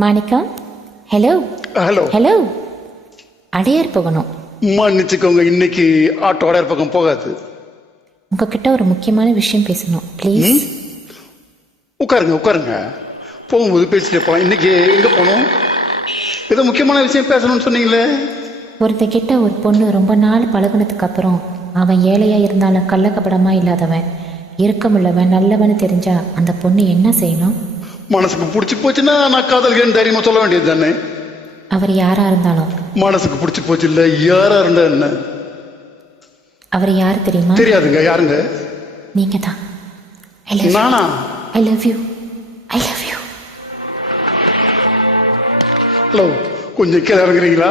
மாணிக்கம், hello hello hello. Adyar போகணும். மன்னிச்சுக்கோங்க, இன்னைக்கு ஆட்டோ அடையார் பக்கம் போகாது. உங்ககிட்ட ஒரு முக்கியமான விஷயம் பேசணும் ப்ளீஸ். உட்காருங்க உட்காருங்க, போகும்போது பேசிட்டே போலாம். இன்னைக்கு எங்க போகணும்? ஏதோ முக்கியமான விஷயம் பேசணும்னு சொன்னீங்களே. ஒருத்தகிட்ட ஒரு பொண்ணு ரொம்ப நாள் பழகுனதுக்கு அப்புறம் அவன் ஏழையா இருந்தாலும் கள்ளக்கபடமா இல்லாதவன், இருக்கமுள்ளவன், நல்லவன்னு தெரிஞ்சா அந்த பொண்ணு என்ன செய்யணும்? மனசுக்கு பிடிச்சி போச்சுன்னா நான் காதல்கிறேன்னு தைரியமா சொல்ல வேண்டியது தானே. அவர் யாரா இருந்தாலும். மனசுக்கு பிடிச்சி போச்சு இல்ல, யாரா இருந்தா என்ன? அவர் யாரு தெரியுமா? தெரியாதுங்க. யாருங்க? நீங்க தான். நானா? I love you, I love you. Hello, கொஞ்சம் கீழே இறங்குறீங்களா?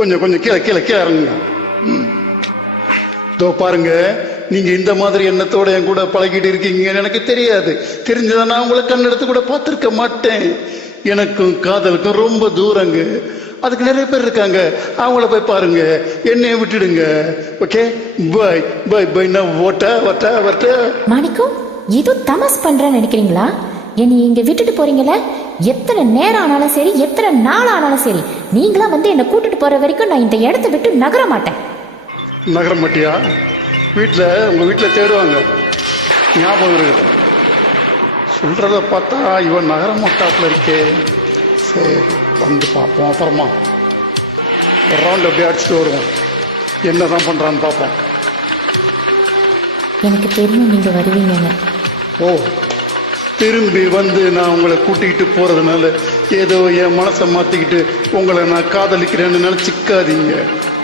கொஞ்சம் கொஞ்சம் கீழே கீழே கீழே இறங்குங்க. இதோ பாருங்க, நீங்க இந்த மாதிரி எண்ணத்தோட என் கூட பழகிட்டு இருக்கீங்கன்னு எனக்கு தெரியாது. தெரிஞ்சதை நான் உங்களை கண்ணெடுத்து கூட பார்த்துருக்க மாட்டேன். எனக்கும் காதலுக்கும் ரொம்ப தூரங்க. அதுக்கு நிறைய பேர் இருக்காங்க, அவங்கள போய் பாருங்க, என்னைய விட்டுடுங்க. Okay, bye bye bye. நான் ஓட்ட வட்ட வட்ட. மாணிக்கம், ஏதோ தமாஸ் பண்றேன்னு நினைக்கிறீங்களா? என்னை இங்க விட்டுட்டு போறீங்களே, எத்தனை நேரம் ஆனாலும் சரி, எத்தனை நாள் ஆனாலும் சரி, நீங்களா வந்து என்னை கூட்டிட்டு போற வரைக்கும் நான் இந்த இடத்த விட்டு நகர மாட்டேன். நகர மாட்டியா? வீட்டில் உங்கள் வீட்டில் தேடுவாங்க, ஞாபகம் இருக்கட்டும். சொல்கிறத பார்த்தா இவன் நகர மாட்டாப்புல இருக்கே. சரி, வந்து பார்ப்போம். அப்புறமா ஒரு ரவுண்ட் அப்படியே அடிச்சுட்டு வருவோம், என்ன தான் பண்ணுறான்னு பார்ப்போம். எனக்கு தெரியும் நீங்க வருவீங்கன்னு. ஓ, திரும்பி வந்து நான் உங்களை கூட்டிக்கிட்டு போகிறதுனால ஏதோ என் மனசை மாற்றிக்கிட்டு உங்களை நான் காதலிக்கிறேன்னு நினச்சிக்காதீங்க.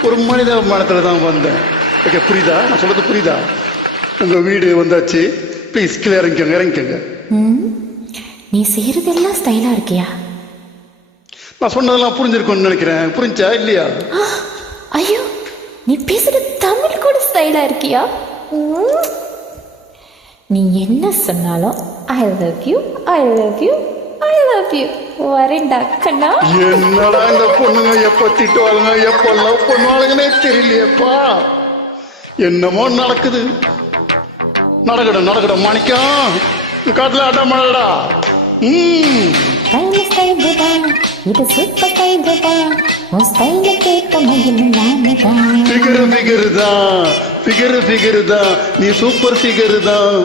ஒரு மனித மனத்தில் தான் வந்தேன். ஓகே, புரியுதா? நான் சொல்றது புரியுதா? உங்கள் வீடு வந்தாச்சு, ப்ளீஸ் கீழே இறங்கிக்கோங்க இறங்கிக்கோங்க. நீ செய்யறதெல்லாம் ஸ்டைலா இருக்கியா? நான் சொன்னதெல்லாம் புரிஞ்சிருக்கும்னு நினைக்கிறேன். புரிஞ்சா இல்லையா? ஐயோ, நீ பேசுற தமிழ் கூட ஸ்டைலா இருக்கியா? நீ என்ன சொன்னாலும் I love you, I love you, I love you. வரேன்டா கண்ணா. என்னடா இந்த பொண்ணுங்க எப்ப திட்டுவாளுங்க எப்ப லவ் பண்ணுவாளுங்கன்னே தெரியலையேப்பா. என்னமோ நடக்குது. நடக்கடும் நடக்கடும். மாணிக்கம், காட்டுல ஆட்டம் பண்ணடா. இது சூப்பர் ஸ்டைல் தான். உன் ஸ்டைல கேட்க மகிழும் நானே தான். ஃபிகர் தான், ஃபிகர் தான், நீ சூப்பர் ஃபிகர் தான்.